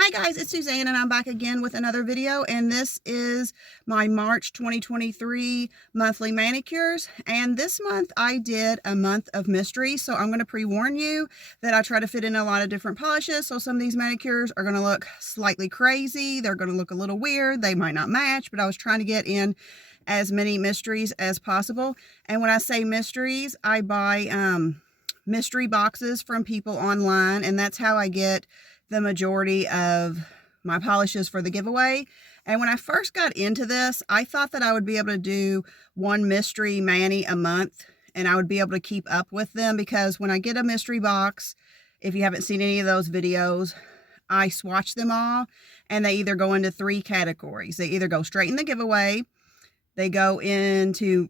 Hi guys, it's Suzanne and I'm back again with another video, and this is my March 2023 monthly manicures. And this month I did a month of mystery, so I'm going to pre-warn you that I try to fit in a lot of different polishes. So some of these manicures are going to look slightly crazy, they're going to look a little weird, they might not match, but I was trying to get in as many mysteries as possible. And when I say mysteries, I buy mystery boxes from people online, and that's how I get the majority of my polishes for the giveaway. And when I first got into this, I thought that I would be able to do one mystery mani a month and I would be able to keep up with them, because when I get a mystery box, if you haven't seen any of those videos, I swatch them all and they either go into three categories. They either go straight in the giveaway, they go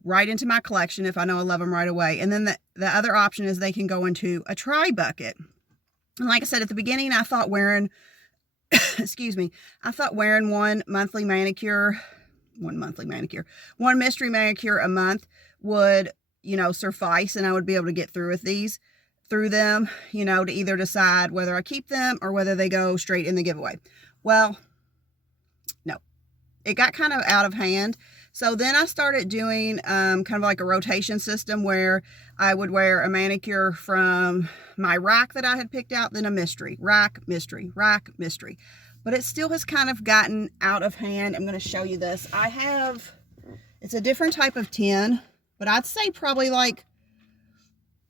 right into my collection if I know I love them right away, and then the other option is they can go into a try bucket. And like I said at the beginning, I thought wearing, excuse me, I thought wearing one mystery manicure a month would, suffice, and I would be able to get through them, to either decide whether I keep them or whether they go straight in the giveaway. Well, no, it got kind of out of hand. So then I started doing kind of like a rotation system where I would wear a manicure from my rack that I had picked out, then a mystery, rack, mystery, rack, mystery. But it still has kind of gotten out of hand. I'm going to show you this. It's a different type of tin, but I'd say probably like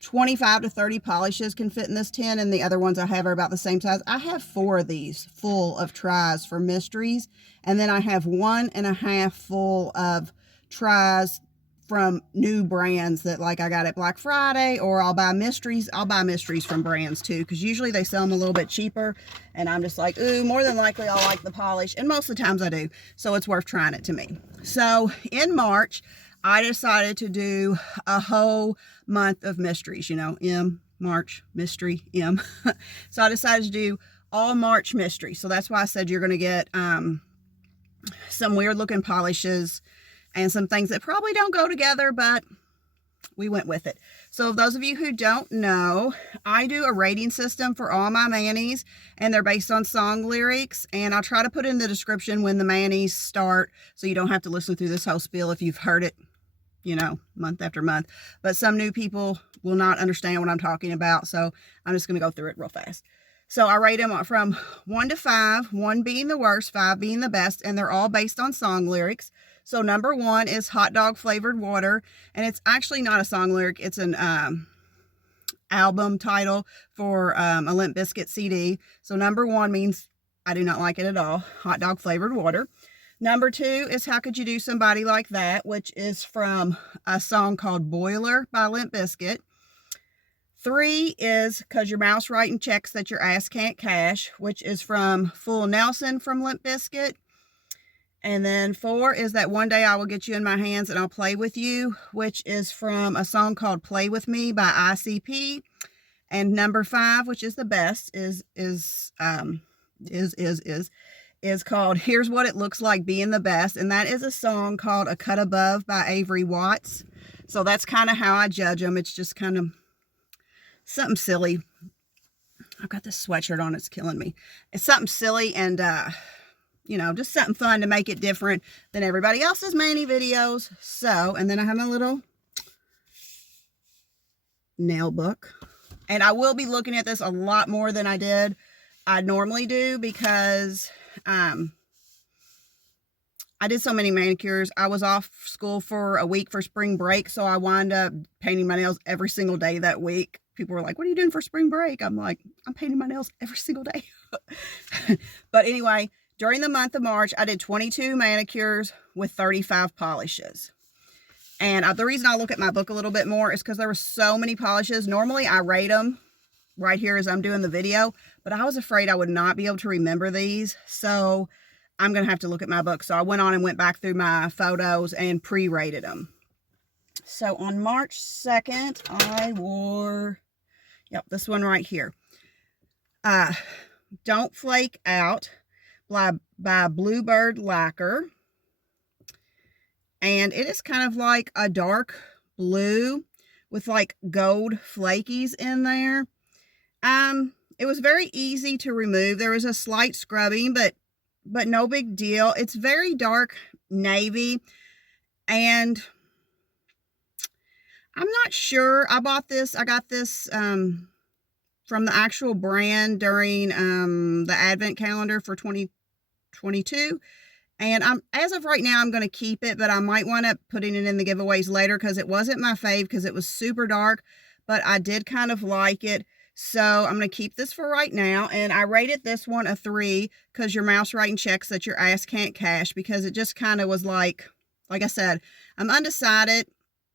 25 to 30 polishes can fit in this tin, and the other ones I have are about the same size. I have 4 of these full of tries for mysteries, and then I have 1.5 full of tries from new brands that like I got at Black Friday, or I'll buy mysteries from brands too, because usually they sell them a little bit cheaper, and I'm just like, ooh, more than likely I'll like the polish, and most of the times I do, so it's worth trying it to me. So in March, I decided to do a whole month of mysteries, March, mystery, M. So I decided to do all March mystery. So that's why I said you're going to get some weird looking polishes and some things that probably don't go together, but we went with it. So those of you who don't know, I do a rating system for all my manis, and they're based on song lyrics, and I'll try to put in the description when the manis start, so you don't have to listen through this whole spiel if you've heard it, month after month. But some new people will not understand what I'm talking about, so I'm just going to go through it real fast. So I rate them from 1 to 5, 1 being the worst, 5 being the best, and they're all based on song lyrics. So number 1 is hot dog flavored water, and it's actually not a song lyric, it's an album title for a Limp Bizkit CD. So number 1 means I do not like it at all, hot dog flavored water. Number 2 is How Could You Do Somebody Like That, which is from a song called Boiler by Limp Bizkit. 3 is Cause Your Mouth's Writing Checks That Your Ass Can't Cash, which is from Full Nelson from Limp Bizkit. And then 4 is That One Day I Will Get You in My Hands and I'll Play With You, which is from a song called Play With Me by ICP. And number 5, which is the best, is called Here's What It Looks Like Being the Best, and that is a song called A Cut Above by Avery Watts. So that's kind of how I judge them. It's just kind of something silly. I've got this sweatshirt on, it's killing me. It's something silly and just something fun to make it different than everybody else's mani videos. So, and then I have my little nail book, and I will be looking at this a lot more than I normally do, because I did so many manicures. I was off school for a week for spring break, so I wound up painting my nails every single day that week. People were like, what are you doing for spring break? I'm like, I'm painting my nails every single day. But anyway, during the month of March, I did 22 manicures with 35 polishes. And the reason I look at my book a little bit more is because there were so many polishes. Normally I rate them right here as I'm doing the video, but I was afraid I would not be able to remember these, so I'm gonna have to look at my book. So I went on and went back through my photos and pre-rated them. So on March 2nd, I wore, this one right here, Don't Flake Out by Bluebird Lacquer, and it is kind of like a dark blue with like gold flakies in there. it was very easy to remove. There was a slight scrubbing, but no big deal. It's very dark navy, and I'm not sure. I got this from the actual brand during the advent calendar for 2022. And as of right now, I'm going to keep it, but I might wind up putting it in the giveaways later because it wasn't my fave because it was super dark, but I did kind of like it. So I'm going to keep this for right now. And I rated this one a 3 because your mouse writing checks that your ass can't cash, because it just kind of was like I said, I'm undecided.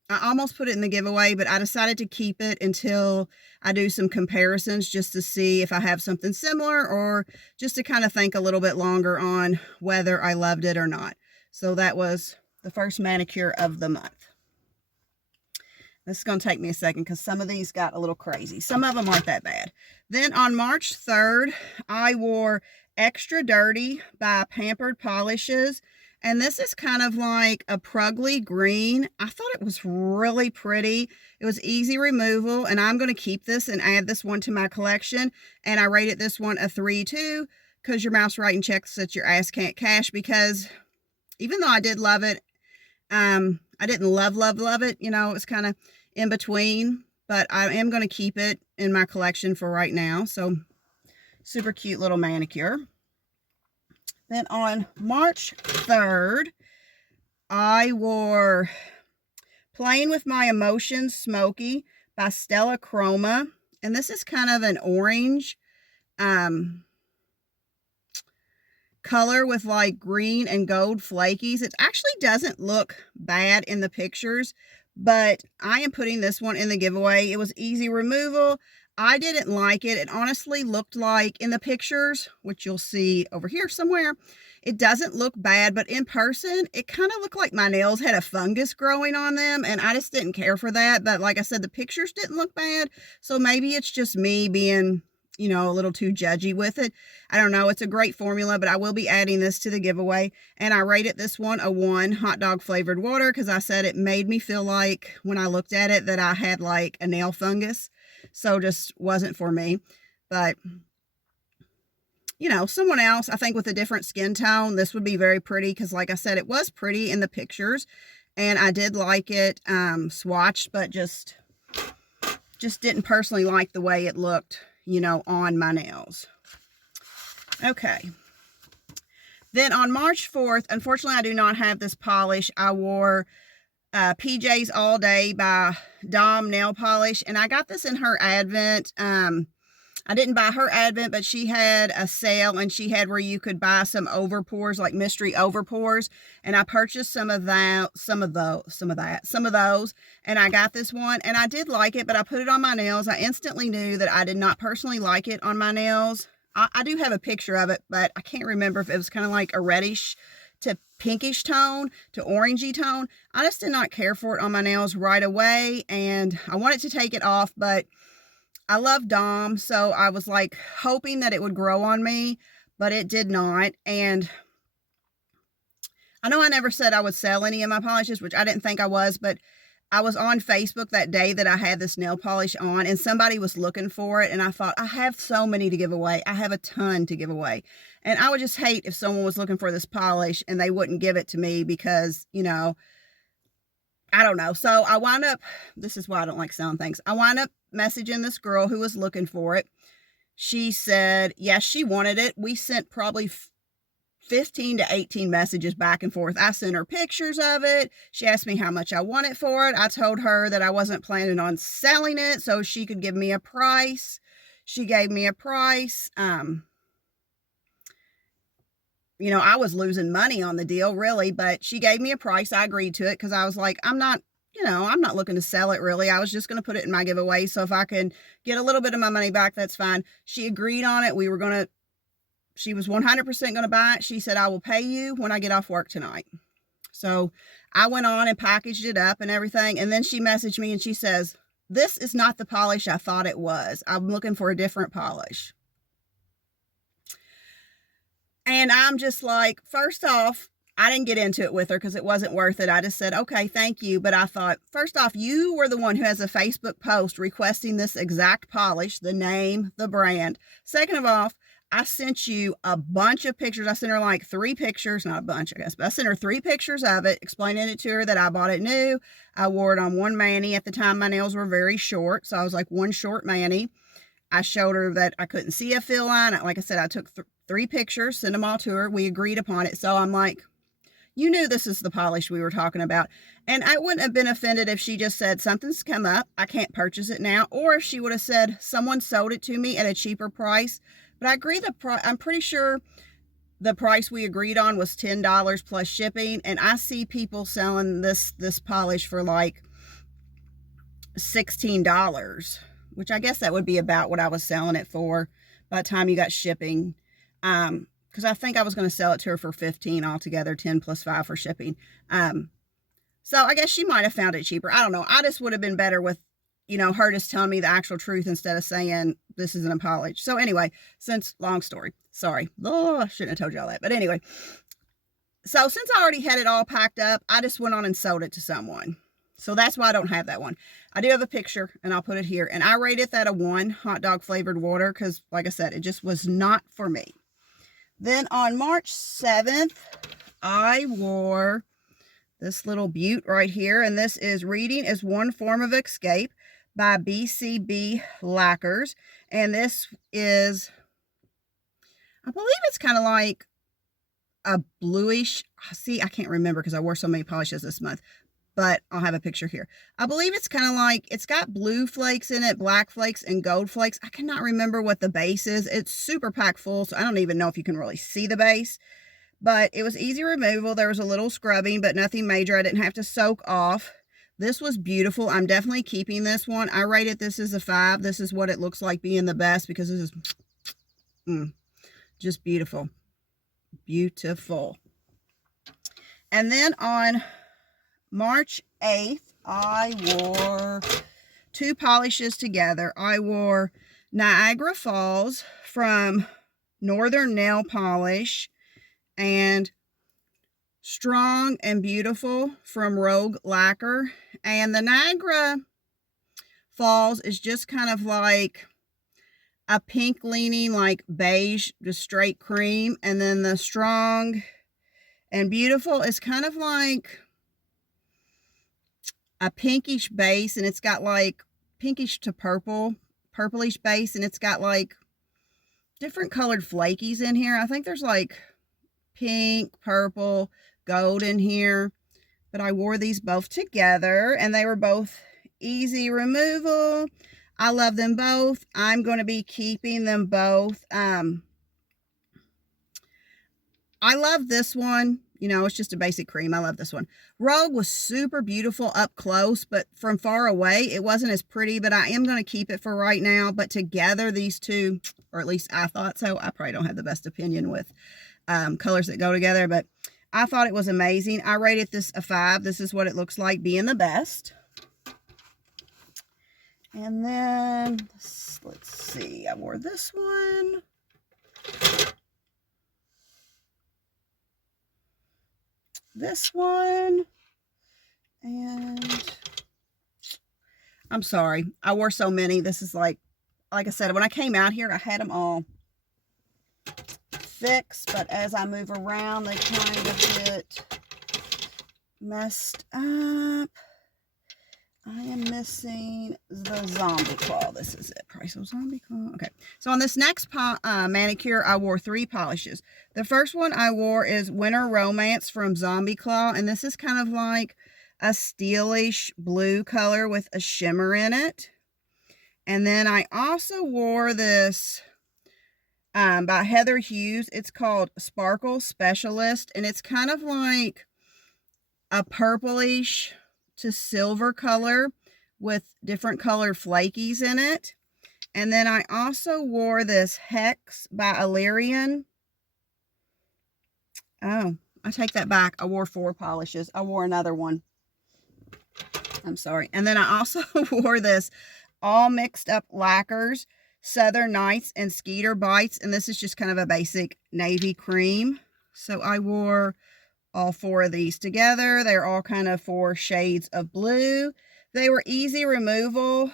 I almost put it in the giveaway, but I decided to keep it until I do some comparisons just to see if I have something similar, or just to kind of think a little bit longer on whether I loved it or not. So that was the first manicure of the month. This is going to take me a second because some of these got a little crazy. Some of them aren't that bad. Then on March 3rd, I wore Extra Dirty by Pampered Polishes. And this is kind of like a prugly green. I thought it was really pretty. It was easy removal, and I'm going to keep this and add this one to my collection. And I rated this one a 3 too, because your mouse writing checks that your ass can't cash, because even though I did love it, I didn't love it. You know, it's kind of in between, but I am going to keep it in my collection for right now. So super cute little manicure. Then on March 3rd, I wore Playing With My Emotions Smoky by Stella Chroma. And this is kind of an orange color with like green and gold flakies. It actually doesn't look bad in the pictures, but I am putting this one in the giveaway. It was easy removal. I didn't like it. It honestly looked like in the pictures, which you'll see over here somewhere, it doesn't look bad, but in person, it kind of looked like my nails had a fungus growing on them, and I just didn't care for that. But like I said, the pictures didn't look bad, so maybe it's just me being, you know, a little too judgy with it. I don't know. It's a great formula, but I will be adding this to the giveaway. And I rated this one a 1 hot dog flavored water because I said it made me feel like when I looked at it that I had like a nail fungus. So just wasn't for me. But, you know, someone else, I think with a different skin tone, this would be very pretty because like I said, it was pretty in the pictures. And I did like it swatched, but just didn't personally like the way it looked, you know, on my nails. Okay. Then on March 4th, unfortunately, I do not have this polish. I wore PJ's All Day by Dom Nail Polish, and I got this in her advent. I didn't buy her advent, but she had a sale, and she had where you could buy some overpours, like mystery overpours, and I purchased some of those, and I got this one, and I did like it, but I put it on my nails. I instantly knew that I did not personally like it on my nails. I do have a picture of it, but I can't remember if it was kind of like a reddish to pinkish tone to orangey tone. I just did not care for it on my nails right away, and I wanted to take it off, but I love Dom, so I was like hoping that it would grow on me, but it did not. And I know I never said I would sell any of my polishes, which I didn't think I was, but I was on Facebook that day that I had this nail polish on, and somebody was looking for it, and I thought, I have so many to give away. I have a ton to give away. And I would just hate if someone was looking for this polish and they wouldn't give it to me because, you know, I don't know. So I wound up, this is why I don't like selling things. I wound up messaging this girl who was looking for it. She said, yes, she wanted it. We sent probably 15 to 18 messages back and forth. I sent her pictures of it. She asked me how much I wanted for it. I told her that I wasn't planning on selling it, so she could give me a price. She gave me a price. You know, I was losing money on the deal, really, but she gave me a price. I agreed to it because I was like, I'm not looking to sell it, really. I was just going to put it in my giveaway, so if I could get a little bit of my money back, that's fine. She agreed on it. She was 100% going to buy it. She said, I will pay you when I get off work tonight. So I went on and packaged it up and everything. And then she messaged me and she says, this is not the polish I thought it was. I'm looking for a different polish. And I'm just like, first off, I didn't get into it with her because it wasn't worth it. I just said, okay, thank you. But I thought, first off, you were the one who has a Facebook post requesting this exact polish, the name, the brand. Second of all, I sent you a bunch of pictures. I sent her like 3 pictures, not a bunch, I guess, but I sent her 3 pictures of it, explaining it to her that I bought it new. I wore it on one mani. At the time, my nails were very short, so I was like one short mani. I showed her that I couldn't see a fill line. Like I said, I took 3 pictures, sent them all to her. We agreed upon it. So I'm like, you knew this is the polish we were talking about. And I wouldn't have been offended if she just said, something's come up, I can't purchase it now. Or if she would have said, someone sold it to me at a cheaper price. But I agree, I'm pretty sure the price we agreed on was $10 plus shipping. And I see people selling this polish for like $16, which I guess that would be about what I was selling it for by the time you got shipping. Because I think I was going to sell it to her for $15 altogether, 10 plus 5 for shipping. So I guess she might have found it cheaper. I don't know. I just would have been better with, you know, her just telling me the actual truth instead of saying this isn't a polish. So anyway, long story. Sorry. Oh, I shouldn't have told you all that. But anyway, so since I already had it all packed up, I just went on and sold it to someone. So that's why I don't have that one. I do have a picture, and I'll put it here. And I rated that a 1 hot dog flavored water because, like I said, it just was not for me. Then on March 7th, I wore this little beaut right here. And this is Reading is One Form of Escape by BCB Lacquers. And this is, I believe it's kind of like a bluish, see, I can't remember because I wore so many polishes this month, but I'll have a picture here. I believe it's kind of like, it's got blue flakes in it, black flakes, and gold flakes. I cannot remember what the base is. It's super packed full, so I don't even know if you can really see the base. But it was easy removal. There was a little scrubbing, but nothing major. I didn't have to soak off. This was beautiful. I'm definitely keeping this one. I rated this as a 5. This is what it looks like being the best because this is just beautiful. Beautiful. And then on March 8th, I wore 2 polishes together. I wore Niagara Falls from Northern Nail Polish and Strong and Beautiful from Rogue Lacquer. And the Niagara Falls is just kind of like a pink leaning like beige, just straight cream. And then the Strong and Beautiful is kind of like a pinkish base, and it's got like pinkish to purplish base, and it's got like different colored flakies in here. I think there's like pink, purple, gold in here, but I wore these both together and they were both easy removal. I love them both. I'm going to be keeping them both. I love this one. You know, it's just a basic cream. I love this one. Rogue was super beautiful up close, but from far away, it wasn't as pretty, but I am going to keep it for right now. But together, these two, or at least I thought so. I probably don't have the best opinion with colors that go together, but I thought it was amazing. I rated this a 5. This is what it looks like being the best. And then, let's see, I wore this one. This one, and I'm sorry, I wore so many. This is like I said, when I came out here, I had them all fixed, but as I move around, they kind of get messed up. I am missing the Zombie Claw. This is it. Price Zombie Claw. Okay. So on this next manicure, I wore 3 polishes. The first one I wore is Winter Romance from Zombie Claw. And this is kind of like a steelish blue color with a shimmer in it. And then I also wore this by Heather Hughes. It's called Sparkle Specialist. And it's kind of like a purplish to silver color with different colored flakies in it. And then I also wore this Hex by Illyrian. Oh, I take that back. I wore 4 polishes. I wore another one. I'm sorry. And then I also wore this All Mixed Up Lacquers, Southern Nights and Skeeter Bites. And this is just kind of a basic navy cream. So I wore all 4 of these together. They're all kind of 4 shades of blue. They were easy removal.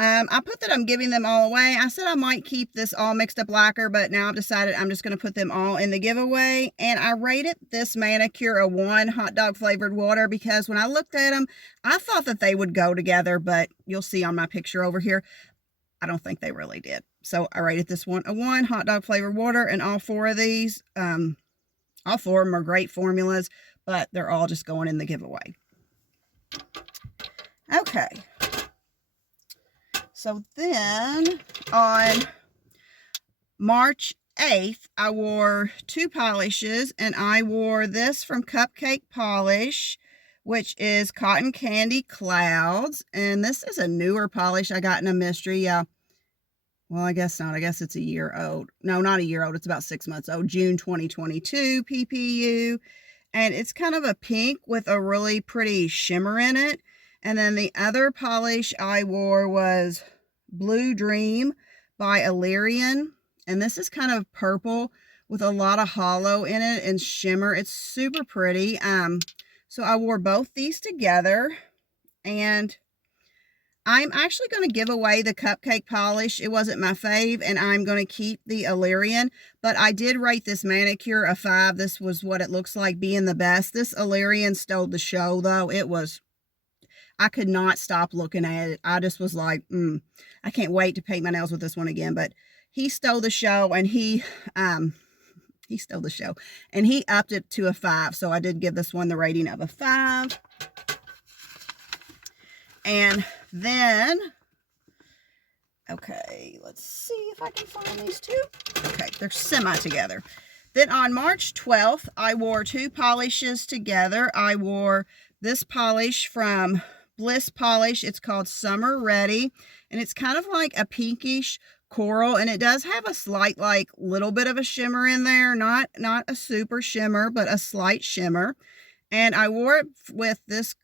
I put that I'm giving them all away. I said I might keep this all mixed up lacquer, but now I've decided I'm just going to put them all in the giveaway. And I rated this manicure a 1 hot dog flavored water because when I looked at them, I thought that they would go together, but you'll see on my picture over here, I don't think they really did. So I rated this one a 1 hot dog flavored water, and all 4 of these, all 4 of them are great formulas, but they're all just going in the giveaway. Okay. So then on March 8th, I wore 2 polishes, and I wore this from Cupcake Polish, which is Cotton Candy Clouds. And this is a newer polish I got in a mystery. Yeah. Well, I guess not. I guess it's a year old. No, not a year old. It's about 6 months old. June 2022 PPU. And it's kind of a pink with a really pretty shimmer in it. And then the other polish I wore was Blue Dream by Illyrian. And this is kind of purple with a lot of hollow in it and shimmer. It's super pretty. So I wore both these together. And I'm actually going to give away the Cupcake Polish. It wasn't my fave, and I'm going to keep the Illyrian. But I did rate this manicure a 5. This was what it looks like being the best. This Illyrian stole the show, though. It was... I could not stop looking at it. I just was like, I can't wait to paint my nails with this one again. But he stole the show, and he stole the show, and he upped it to a 5. So I did give this one the rating of a 5. And then, okay, let's see if I can find these 2. Okay, they're semi together. Then on March 12th, I wore 2 polishes together. I wore this polish from Bliss Polish. It's called Summer Ready, and it's kind of like a pinkish coral, and it does have a slight, like, little bit of a shimmer in there. Not a super shimmer, but a slight shimmer. And I wore it with this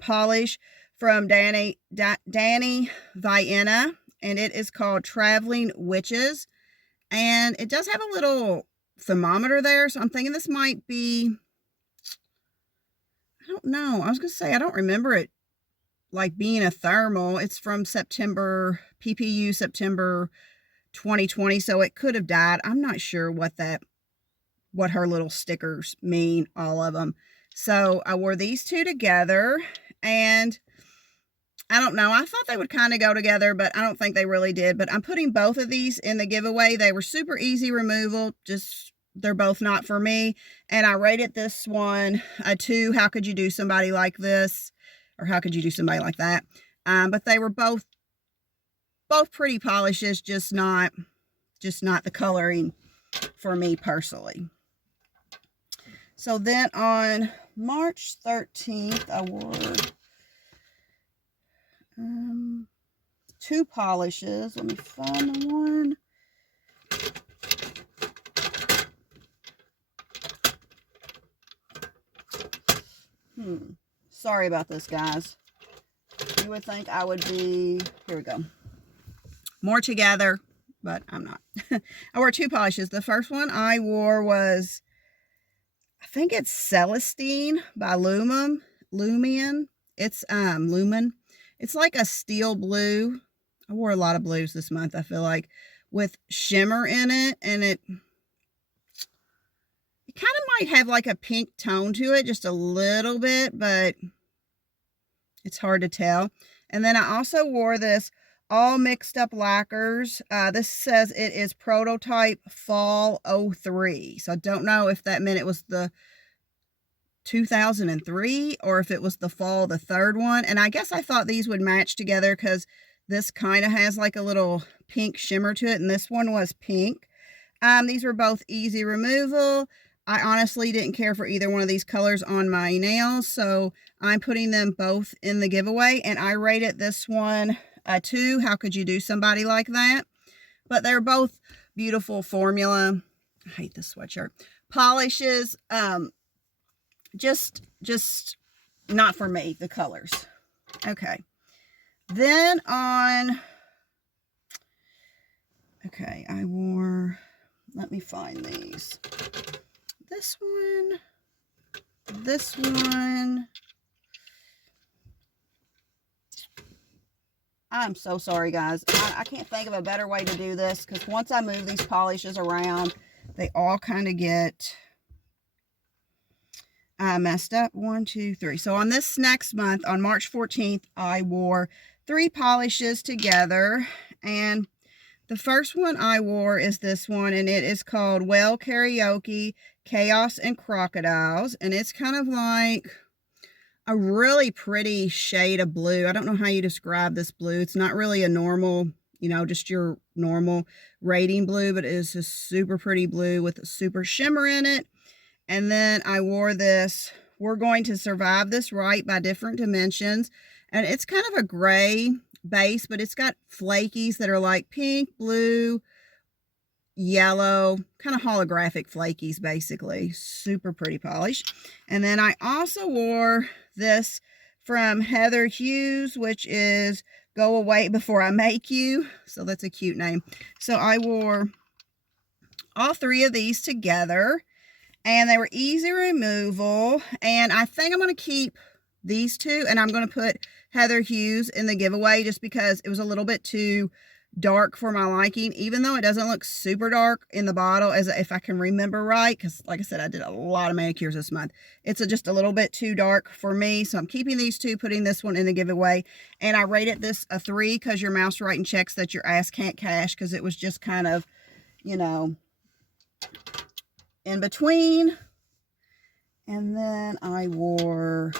polish from Danny Vienna, and it is called Traveling Witches. And it does have a little thermometer there, so I'm thinking this might be, I don't know. I was going to say, I don't remember it like being a thermal. It's from September, PPU September 2020, so it could have died. I'm not sure what her little stickers mean, all of them. So I wore these 2 together, and I don't know. I thought they would kind of go together, but I don't think they really did. But I'm putting both of these in the giveaway. They were super easy removal. Just, they're both not for me. And I rated this one a 2. How could you do somebody like this? Or how could you do somebody like that? But they were both pretty polishes, just not the coloring for me personally. So then on March 13th, I wore 2 polishes. Let me find the one. Sorry about this, guys. You would think I would be, here we go, more together, but I'm not. I wore 2 polishes. The first one I wore was, I think it's Celestine by Lumion. It's Lumen. It's like a steel blue. I wore a lot of blues this month, I feel like, with shimmer in it, and it kind of might have like a pink tone to it, just a little bit, but it's hard to tell. And then I also wore this all mixed up lacquers. This says it is prototype fall 03. So I don't know if that meant it was the 2003 or if it was the fall, the 3rd one. And I guess I thought these would match together because this kind of has like a little pink shimmer to it, and this one was pink. These were both easy removal. I honestly didn't care for either one of these colors on my nails, so I'm putting them both in the giveaway, and I rated this one a 2. How could you do somebody like that? But they're both beautiful formula. I hate this sweatshirt. Polishes, just not for me, the colors. Okay. Then on, okay, I wore, let me find these. this one. I'm so sorry, guys. I can't think of a better way to do this, because once I move these polishes around, they all kind of get messed up. 1, 2, 3. So on this next month, on March 14th, I wore 3 polishes together, and the first one I wore is this one, and it is called Well Karaoke, Chaos and Crocodiles, and it's kind of like a really pretty shade of blue. I don't know how you describe this blue. It's not really a normal, you know, just your normal rating blue, but it is a super pretty blue with a super shimmer in it. And then I wore this We're Going to Survive This Right by Different Dimensions, and it's kind of a gray base, but it's got flakies that are like pink, blue, yellow, kind of holographic flakies, basically. Super pretty polish. And then I also wore this from Heather Hughes, which is Go Away Before I Make You. So that's a cute name. So I wore all 3 of these together, and they were easy removal. And I think I'm going to keep these 2, and I'm going to put Heather Hughes in the giveaway, just because it was a little bit too dark for my liking, even though it doesn't look super dark in the bottle, as if I can remember right, because like I said, I did a lot of manicures this month. It's just a little bit too dark for me, so I'm keeping these 2, putting this one in the giveaway. And I rated this a 3, because your mouse writing checks that your ass can't cash, because it was just kind of, you know, in between. And then I wore,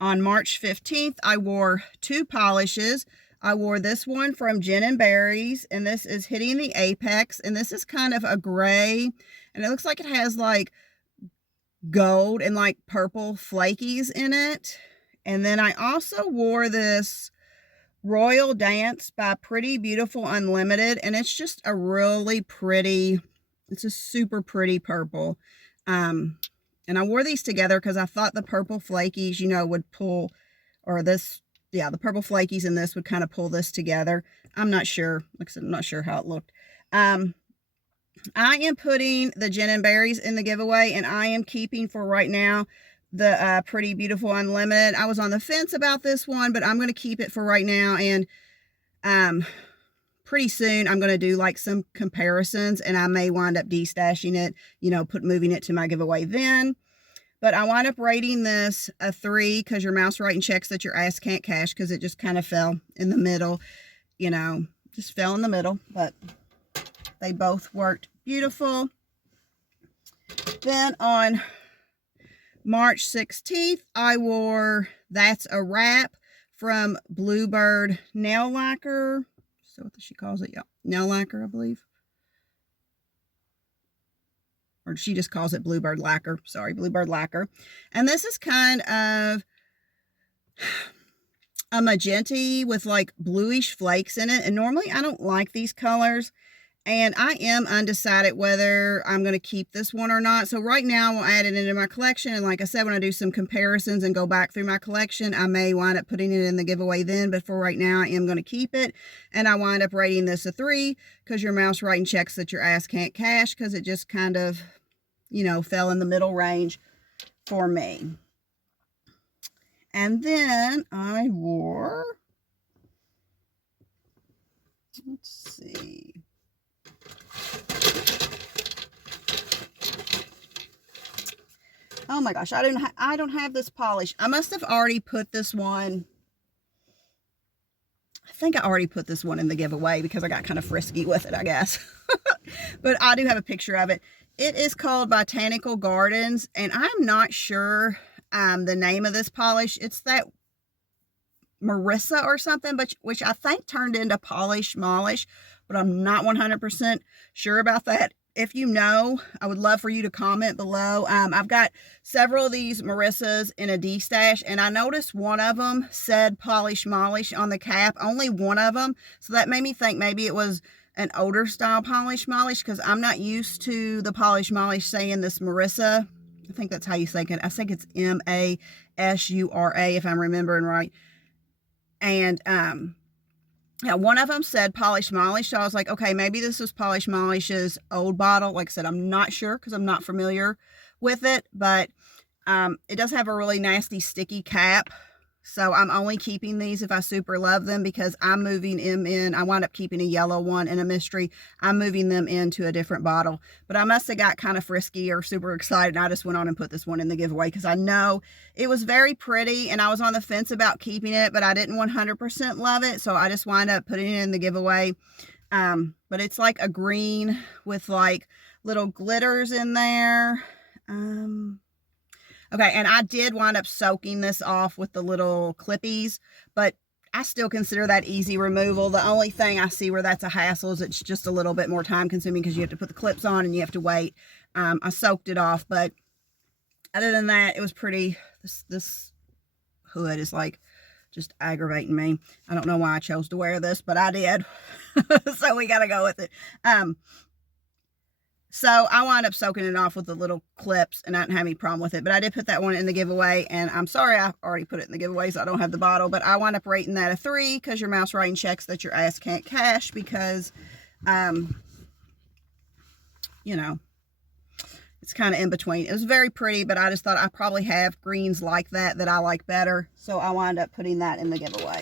on March 15th, I wore 2 polishes. I wore this one from Gin and Berries, and this is Hitting the Apex, and this is kind of a gray, and it looks like it has like gold and like purple flakies in it. And then I also wore this Royal Dance by Pretty Beautiful Unlimited, and it's just a really pretty, it's a super pretty purple. And I wore these together because I thought the purple flakies, you know, would pull, or this, yeah, the purple flakies in this would kind of pull this together. I'm not sure. Like I said, I'm not sure how it looked. I am putting the Gin and Berries in the giveaway, and I am keeping for right now the Pretty Beautiful Unlimited. I was on the fence about this one, but I'm going to keep it for right now. And pretty soon I'm going to do like some comparisons, and I may wind up destashing it, you know, moving it to my giveaway then. But I wound up rating this a 3, because your mouse writing checks that your ass can't cash, because it just kind of fell in the middle, you know, just fell in the middle. But they both worked beautiful. Then on March 16th, I wore That's a Wrap from Bluebird Nail Lacquer. So what she calls it? Yeah, nail lacquer, I believe. Or she just calls it Bluebird Lacquer. Sorry, Bluebird Lacquer. And this is kind of a magenta with like bluish flakes in it. And normally I don't like these colors. And I am undecided whether I'm going to keep this one or not. So right now I'll add it into my collection. And like I said, when I do some comparisons and go back through my collection, I may wind up putting it in the giveaway then. But for right now, I am going to keep it. And I wind up rating this a 3, because your mouse writing checks that your ass can't cash, because it just kind of, you know, fell in the middle range for me. And then I wore, let's see. Oh my gosh, I don't have this polish. I must have already put this one. I think I already put this one in the giveaway, because I got kind of frisky with it, I guess. But I do have a picture of it. It is called Botanical Gardens, and I'm not sure the name of this polish. It's that Marissa or something, but which I think turned into Polish Molish, but I'm not 100% sure about that. If you know, I would love for you to comment below. I've got several of these Marissas in a D-stash, and I noticed one of them said Polish Molish on the cap, only one of them. So that made me think maybe it was an older style Polish Molish, because I'm not used to the Polish Molish saying this Marissa. I think that's how you say it. I think it's M-A-S-U-R-A, if I'm remembering right. And Now, one of them said Polish Molly, so I was like, okay, maybe this was Polish Molly's old bottle. Like I said, I'm not sure because I'm not familiar with it, but it does have a really nasty sticky cap. So I'm only keeping these if I super love them, because I'm moving them in. I wound up keeping a yellow one and a mystery. I'm moving them into a different bottle. But I must have got kind of frisky or super excited, and I just went on and put this one in the giveaway because I know it was very pretty, and I was on the fence about keeping it, but I didn't 100% love it. So I just wound up putting it in the giveaway. But it's like a green with like little glitters in there. Okay, and I did wind up soaking this off with the little clippies, but I still consider that easy removal. The only thing I see where that's a hassle is it's just a little bit more time consuming because you have to put the clips on and you have to wait. I soaked it off, but other than that, it was pretty. This hood is like just aggravating me. I don't know why I chose to wear this, but I did. So we got to go with it. So I wound up soaking it off with the little clips, and I didn't have any problem with it. But I did put that one in the giveaway, and I'm sorry I already put it in the giveaway, so I don't have the bottle. But I wound up rating that a 3 because your mouse writing checks that your ass can't cash because, you know, it's kind of in between. It was very pretty, but I just thought I probably have greens like that I like better. So I wound up putting that in the giveaway.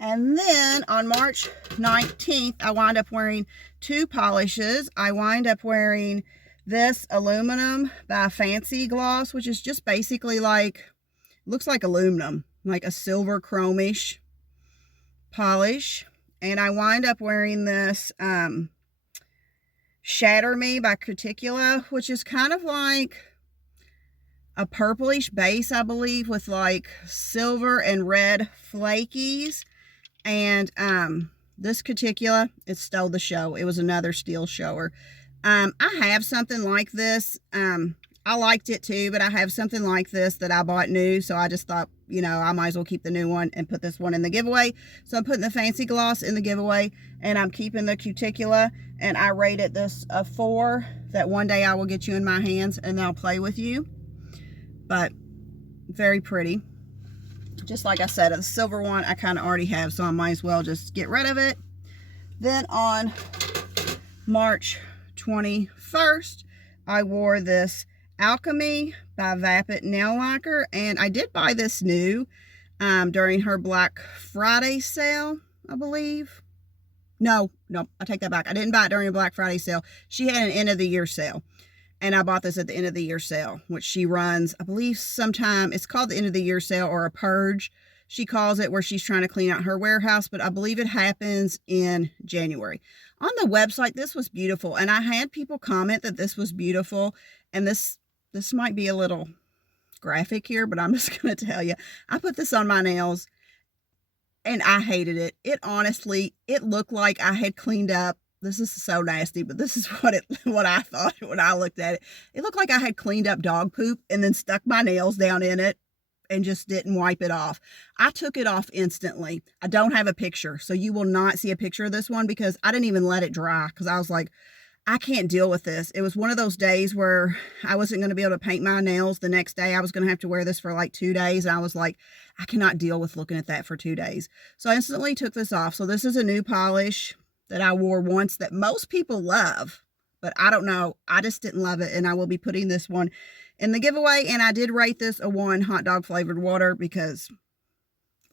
And then on March 19th, I wind up wearing 2 polishes. I wind up wearing this aluminum by Fancy Gloss, which is just basically like, looks like aluminum, like a silver chromish polish. And I wind up wearing this Shatter Me by Crocodiles, which is kind of like a purplish base, I believe, with like silver and red flakies. And this Crocodiles, it stole the show. It was another steel shower. I have something like this. I liked it too, but I have something like this that I bought new, so I just thought, you know, I might as well keep the new one and put this one in the giveaway. So I'm putting the Fancy Gloss in the giveaway, and I'm keeping the Crocodiles, and I rated this a 4, that one day I will get you in my hands and I'll play with you. But very pretty. Just like I said, the silver one I kind of already have, so I might as well just get rid of it. Then on March 21st, I wore this Alchemy by Vapid Nail Lacquer, and I did buy this new during her Black Friday sale, I believe. No, I take that back. I didn't buy it during a Black Friday sale. She had an end of the year sale. And I bought this at the end of the year sale, which she runs, I believe sometime, it's called the end of the year sale or a purge, she calls it, where she's trying to clean out her warehouse, but I believe it happens in January. On the website, this was beautiful, and I had people comment that this was beautiful, and this might be a little graphic here, but I'm just going to tell you, I put this on my nails, and I hated it. It honestly, it looked like I had cleaned up. This is so nasty, but this is what I thought when I looked at it. It looked like I had cleaned up dog poop and then stuck my nails down in it and just didn't wipe it off. I took it off instantly. I don't have a picture, so you will not see a picture of this one because I didn't even let it dry because I was like, I can't deal with this. It was one of those days where I wasn't going to be able to paint my nails the next day. I was going to have to wear this for like 2 days. And I was like, I cannot deal with looking at that for 2 days. So I instantly took this off. So this is a new polish that I wore once that most people love, but I don't know. I just didn't love it, and I will be putting this one in the giveaway, and I did rate this a 1 hot dog flavored water because,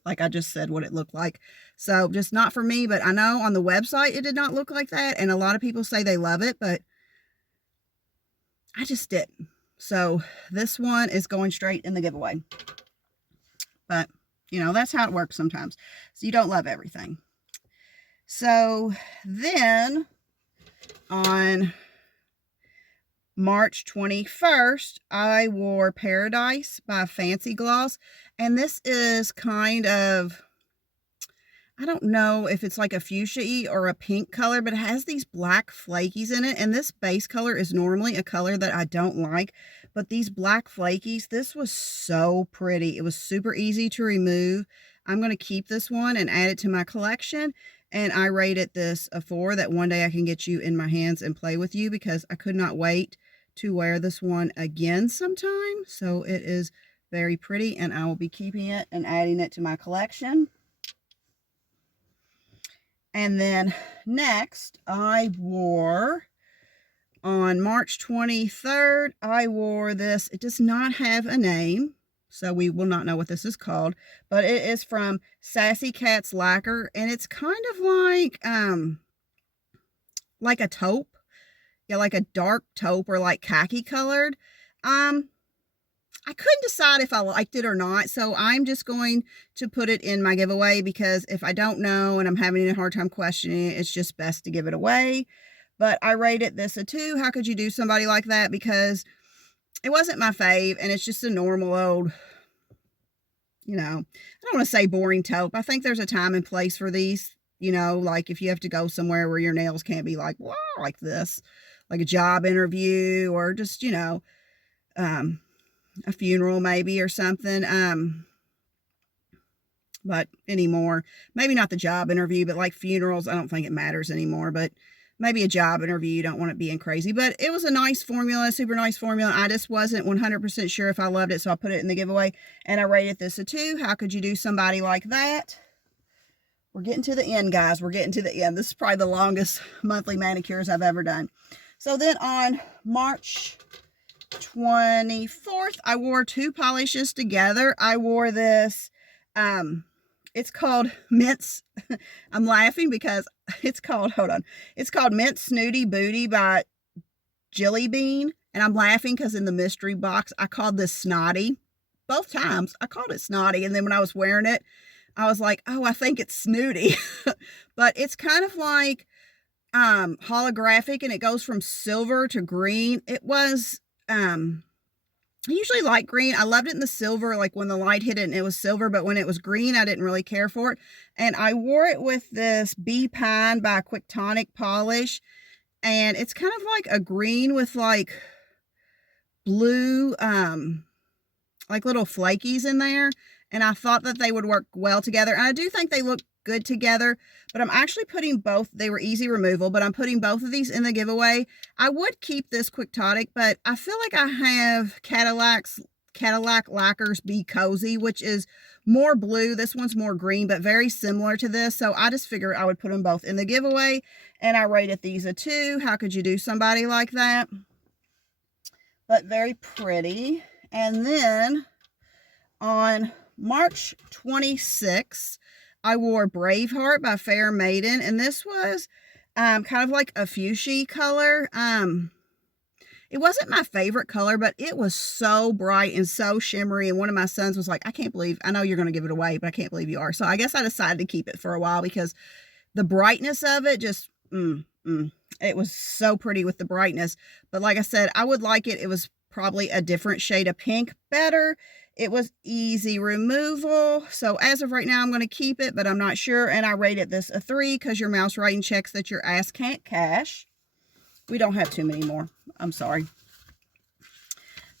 like I just said, what it looked like. So just not for me, but I know on the website it did not look like that, and a lot of people say they love it, but I just didn't. So this one is going straight in the giveaway. But, you know, that's how it works sometimes. So you don't love everything. So then on March 21st, I wore Paradise by Fancy Gloss. And this is kind of, I don't know if it's like a fuchsia-y or a pink color, but it has these black flakies in it. And this base color is normally a color that I don't like. But these black flakies, this was so pretty. It was super easy to remove. I'm going to keep this one and add it to my collection. And I rated this a 4, that one day I can get you in my hands and play with you because I could not wait to wear this one again sometime. So it is very pretty, and I will be keeping it and adding it to my collection. And then next, I wore, on March 23rd, I wore this. It does not have a name, so we will not know what this is called, but it is from Sassy Cat's Lacquer, and it's kind of like a taupe. Yeah, like a dark taupe or like khaki colored. I couldn't decide if I liked it or not, so I'm just going to put it in my giveaway, because if I don't know and I'm having a hard time questioning it, it's just best to give it away. But I rated this a 2. How could you do somebody like that? Because it wasn't my fave, and it's just a normal old, I don't want to say boring taupe. I think there's a time and place for these, like if you have to go somewhere where your nails can't be like, wow, like this, like a job interview, or just, a funeral maybe or something. But anymore, maybe not the job interview, but like funerals, I don't think it matters anymore. But maybe a job interview, you don't want it being crazy. But it was a nice formula, super nice formula. I just wasn't 100% sure if I loved it, so I put it in the giveaway, and I rated this a 2. How could you do somebody like that? We're getting to the end, guys. We're getting to the end. This is probably the longest monthly manicures I've ever done. So then on March 24th, I wore 2 polishes together. I wore this, it's called Mint's, I'm laughing because it's called, hold on, it's called Mint Snooty Booty by Jilly Bean, and I'm laughing because in the mystery box, I called this Snotty. Both times, I called it Snotty, and then when I was wearing it, I was like, oh, I think it's Snooty. But it's kind of like holographic, and it goes from silver to green. It was, I usually like green. I loved it in the silver, like when the light hit it and it was silver, but when it was green, I didn't really care for it. And I wore it with this Bee Pine by Quicktonic polish, and it's kind of like a green with like blue, like little flakies in there. And I thought that they would work well together. And I do think they look good together, but I'm actually putting both. They were easy removal, but I'm putting both of these in the giveaway. I would keep this Quicktonic, but I feel like I have Cadillac Lacquer's Be Cozy, which is more blue. This one's more green, but very similar to this. So I just figured I would put them both in the giveaway, and I rated these a 2. How could you do somebody like that? But very pretty. And then on March 26th, I wore Braveheart by Fair Maiden, and this was kind of like a fuchsia color. It wasn't my favorite color, but it was so bright and so shimmery, and one of my sons was like, I can't believe, I know you're going to give it away, but I can't believe you are. So I guess I decided to keep it for a while because the brightness of it just, it was so pretty with the brightness. But like I said, I would like it. It was probably a different shade of pink better. It was easy removal. So as of right now, I'm going to keep it, but I'm not sure. And I rated this a 3 because your mouse writing checks that your ass can't cash. We don't have too many more. I'm sorry.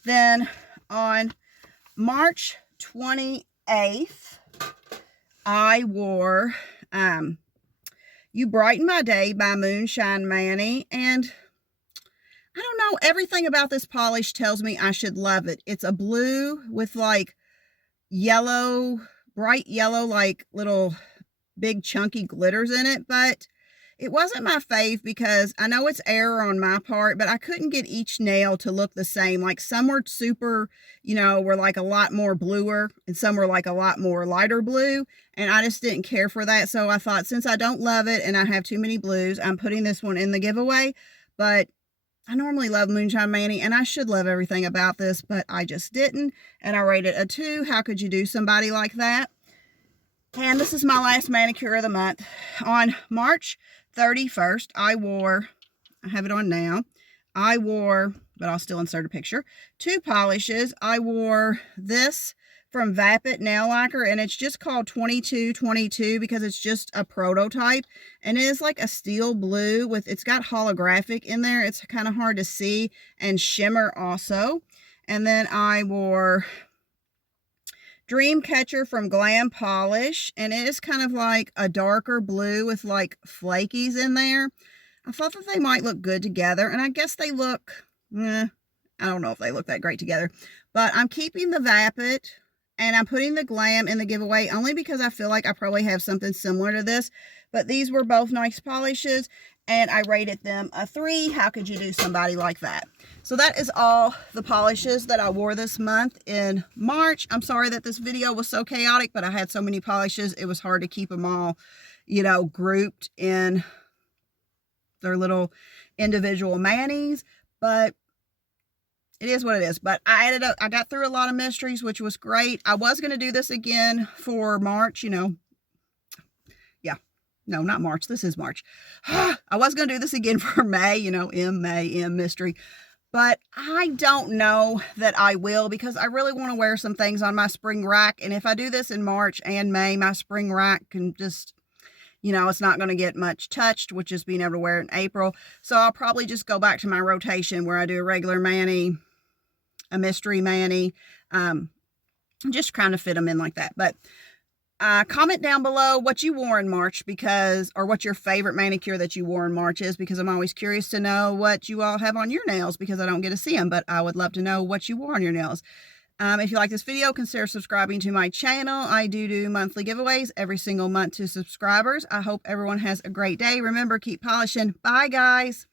Then on March 28th, I wore You Brighten My Day by Moonshine Manny, and I don't know, everything about this polish tells me I should love it. It's a blue with like yellow, bright yellow, like little big chunky glitters in it, but it wasn't my fave because I know it's error on my part, but I couldn't get each nail to look the same. Like some were super, were like a lot more bluer, and some were like a lot more lighter blue, and I just didn't care for that. So I thought, since I don't love it and I have too many blues, I'm putting this one in the giveaway. But I normally love Moonshine Manny, and I should love everything about this, but I just didn't, and I rated a 2. How could you do somebody like that? And this is my last manicure of the month. On March 31st, I have it on now, but I'll still insert a picture, 2 polishes. I wore this from Vapid Nail Lacquer, and it's just called 2222 because it's just a prototype, and it is like a steel blue with, it's got holographic in there. It's kind of hard to see, and shimmer also. And then I wore Dreamcatcher from Glam Polish, and it is kind of like a darker blue with like flakies in there. I thought that they might look good together, and I guess they look, I don't know if they look that great together, but I'm keeping the Vapid And I'm putting the Glam in the giveaway only because I feel like I probably have something similar to this. But these were both nice polishes, and I rated them a 3. How could you do somebody like that? So that is all the polishes that I wore this month in March. I'm sorry that this video was so chaotic, but I had so many polishes, it was hard to keep them all, you know, grouped in their little individual manis. But it is what it is. But I got through a lot of mysteries, which was great. I was going to do this again for March, you know. Yeah. No, not March. This is March. I was going to do this again for May, you know, M mystery. But I don't know that I will, because I really want to wear some things on my spring rack. And if I do this in March and May, my spring rack can just, you know, it's not going to get much touched, which is being able to wear it in April. So I'll probably just go back to my rotation where I do a regular mani, a mystery mani, just kind of fit them in like that. But comment down below what you wore in March, or what your favorite manicure that you wore in March is, because I'm always curious to know what you all have on your nails, because I don't get to see them, but I would love to know what you wore on your nails. If you like this video, consider subscribing to my channel. I do monthly giveaways every single month to subscribers. I hope everyone has a great day. Remember, keep polishing. Bye, guys.